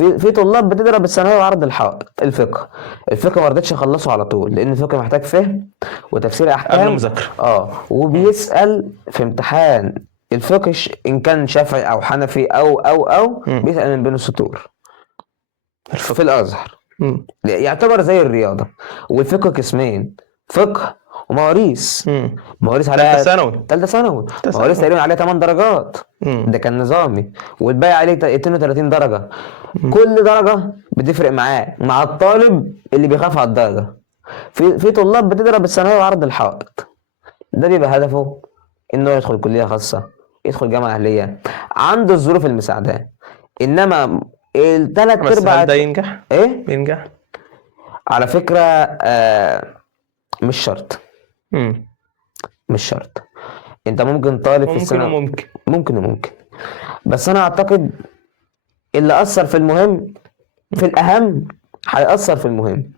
في طلاب بتضرب الثانويه وعرض الحائط الفقه ما رضتش اخلصه على طول، لان الفقه محتاج فهم وتفسير قبل احكام. مذاكرة. وبيسال في امتحان الفقه ان كان شافعي او حنفي او بيسال من بين السطور في الازهر. مم. يعتبر زي الرياضه. والفقه قسمين: فقه ومواريث. مم. مواريث تالتة عليها ثانوي. تالتة ثانوي. تالتة مواريث ثانوي. تقريبا عليها 8 درجات. مم. ده كان نظامي. والباقي عليه 32 درجة. مم. كل درجة بتفرق معاه مع الطالب اللي بيخاف على الدرجة. في طلاب بتضرب الثانوية وعرض الحائط. ده بيبقى هدفه انه يدخل كلية خاصة، يدخل جامعة أهلية، عنده الظروف المساعدة. انما الثلاث بس ارباع هل ده ينجح؟ ايه ينجح؟ على فكرة، مش شرط. مم. مش شرط. انت ممكن طالب في ممكن السنة وممكن. ممكن. بس انا اعتقد اللي اثر في المهم في الاهم هيأثر في المهم.